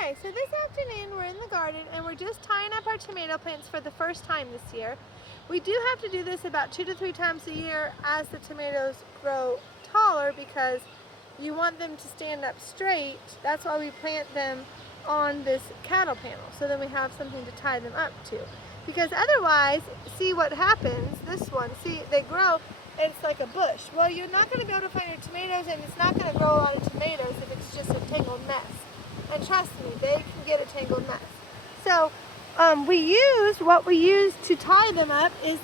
Okay, so this afternoon we're in the garden and we're just tying up our tomato plants for the first time this year. We do have to do this about 2 to 3 times a year as the tomatoes grow taller because you want them to stand up straight. That's why we plant them on this cattle panel, so then we have something to tie them up to. Because otherwise, see what happens, this one, see, they grow, and it's like a bush. Well, you're not going to be able to find your tomatoes, and it's not going to grow a lot of tomatoes if it's just a tangled mess. And trust me, they can get a tangled mess. So what we use to tie them up is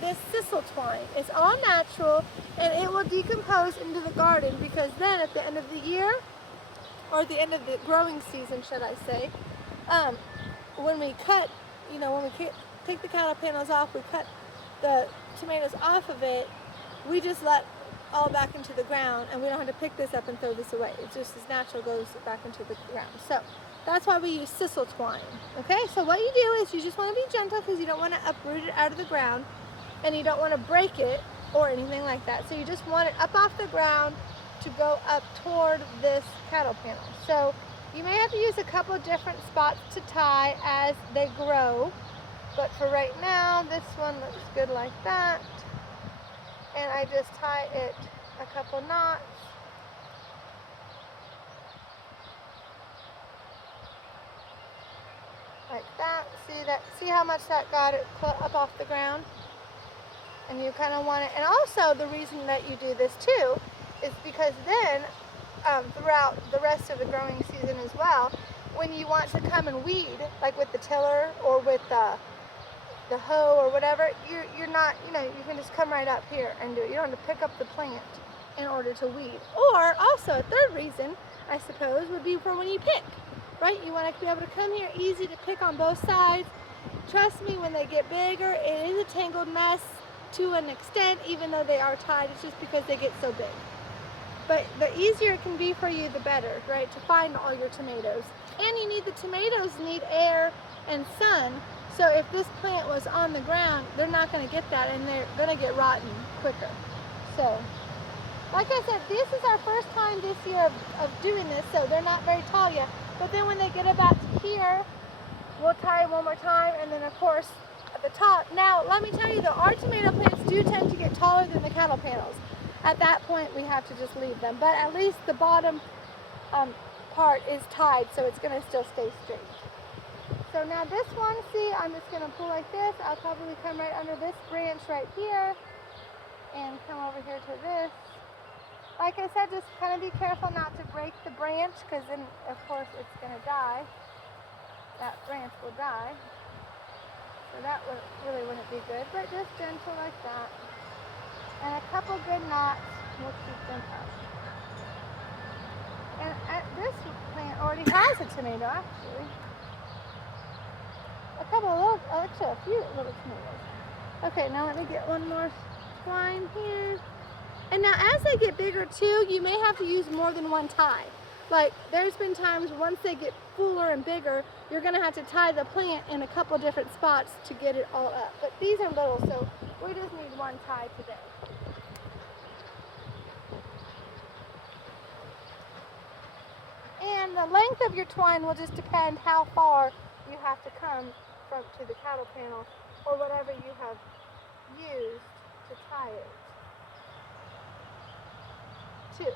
this sisal twine. It's all natural and it will decompose into the garden, because then at the end of the year, or the end of the growing season, should I say, when we cut, when we take the cattle panels off, we cut the tomatoes off of it, we just let all back into the ground, and we don't have to pick this up and throw this away. It's just as natural, goes back into the ground. So that's why we use sisal twine. Okay, so what you do is you just want to be gentle, because you don't want to uproot it out of the ground, and you don't want to break it or anything like that. So you just want it up off the ground to go up toward this cattle panel. So you may have to use a couple different spots to tie as they grow, but for right now, this one looks good like that. And I just tie it a couple knots. Like that. See how much that got it up off the ground? And you kind of want it. And also the reason that you do this too is because then throughout the rest of the growing season as well, when you want to come and weed, like with the tiller or with the hoe or whatever, you're not, you can just come right up here and do it. You don't have to pick up the plant in order to weed. Or also a third reason, I suppose, would be for when you pick, right? You want to be able to come here, easy to pick on both sides. Trust me, when they get bigger, it is a tangled mess to an extent, even though they are tied. It's just because they get so big. But the easier it can be for you, the better, right, to find all your tomatoes. And the tomatoes need air and sun. So if this plant was on the ground, they're not going to get that, and they're going to get rotten quicker. So, like I said, this is our first time this year of doing this, so they're not very tall yet. But then when they get about to here, we'll tie one more time, and then of course at the top. Now, let me tell you though, our tomato plants do tend to get taller than the cattle panels. At that point, we have to just leave them. But at least the bottom part is tied, so it's going to still stay straight. So now this one, see, I'm just going to pull like this. I'll probably come right under this branch right here and come over here to this. Like I said, just kind of be careful not to break the branch, because then, of course, it's going to die. That branch will die. So that really wouldn't be good, but just gentle like that. And a couple good knots will keep them up. And this plant already has a tomato, actually. Actually a few little tomatoes. Okay, now let me get one more twine here. And now as they get bigger too, you may have to use more than one tie. Like, there's been times once they get fuller and bigger, you're going to have to tie the plant in a couple different spots to get it all up. But these are little, so we just need one tie today. And the length of your twine will just depend how far you have to come to the cattle panel, or whatever you have used to tie it to.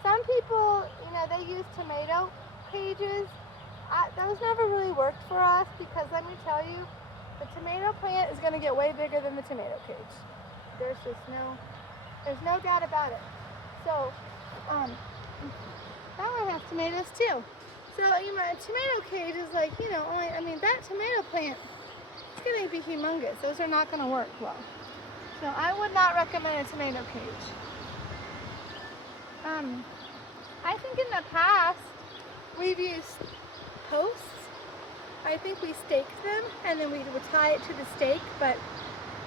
Some people, they use tomato cages. Those never really worked for us, because let me tell you, the tomato plant is going to get way bigger than the tomato cage. There's no doubt about it. So, that one has tomatoes too. So, a tomato cage is like, that tomato plant, it's going to be humongous. Those are not going to work well. So, I would not recommend a tomato cage. I think in the past, we've used posts. I think we staked them, and then we would tie it to the stake, but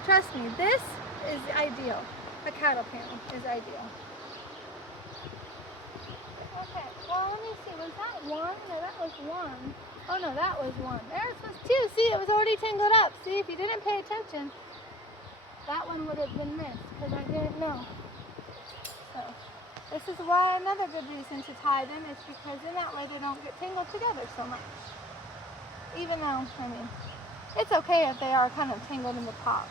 trust me, this is ideal. The cattle panel is ideal. Okay, well, let me see, was that one? No, that was one. Oh no, that was one. There was two. See, it was already tangled up. See, if you didn't pay attention, that one would have been missed, because I didn't know. So, This is why another good reason to tie them is because in that way they don't get tangled together so much. Even though, I mean, it's okay if they are kind of tangled in the top,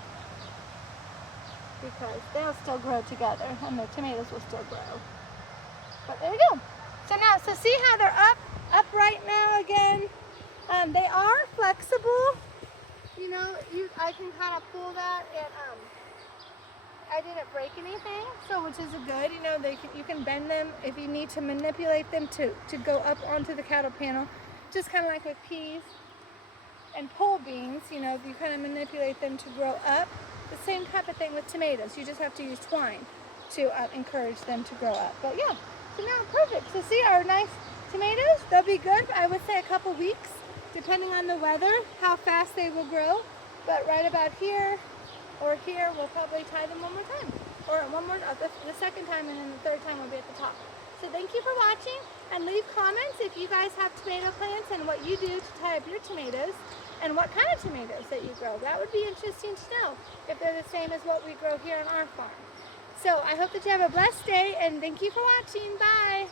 because they'll still grow together and the tomatoes will still grow. But there you go. So see how they're up right now again? They are flexible. You know, I can kind of pull that and I didn't break anything, so which is good. You know, you can bend them if you need to manipulate them to go up onto the cattle panel, just kind of like with peas and pole beans. You know, you kind of manipulate them to grow up. The same type of thing with tomatoes. You just have to use twine to encourage them to grow up. But yeah, so now perfect. So see our nice tomatoes? They'll be good, I would say a couple weeks, depending on the weather, how fast they will grow. But right about here or here, we'll probably tie them one more time. Or one more, the second time, and then the third time will be at the top. So thank you for watching, and leave comments if you guys have tomato plants and what you do to tie up your tomatoes, and what kind of tomatoes that you grow. That would be interesting to know if they're the same as what we grow here on our farm. So I hope that you have a blessed day, and thank you for watching. Bye.